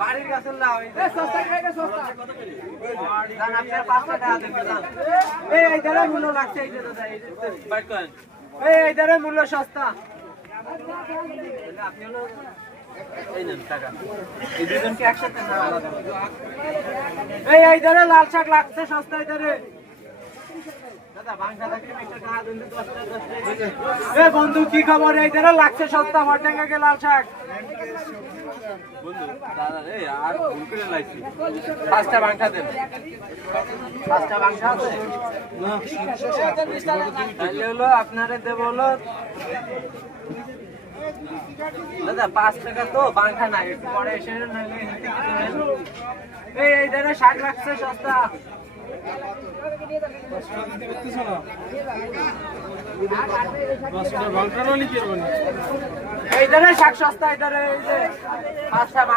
বাড়ির গাছের লাউ সস্তা খাইতে সস্তা জান আপনার 5 টাকা দেবেন জান এই ধরে মূল্য লাগছে এই যে দাদা এই যে বাইট করেন এই ধরে মূল্য সস্তা আপনি হলো এই নেন টাকা এই দুজন কি একসাথে না আলাদা এই ধরে লাল শাক লাগছে সস্তা এই ধরে দাদা বাংলা থেকে একটা টাকা দেন 10 টাকা এই বন্ধু কি খবর এই ধরে লাগছে সস্তা ফটাঙ্গা কে লাল শাক বন্ধু দাদা রে আর ভুল করে লাইছি 5টা বাংলা দেন 5টা বাংলা আছে না তাহলে হলো আপনারে দেব হলো দাদা 5 টাকা তো বাংলা না একটু পরে এসে নাইলে হিন্দি কিছু নেন এই ধরে শাক লাগছে সস্তা এই ধরে শাক সস্তা এই ধরে এই যে 5টা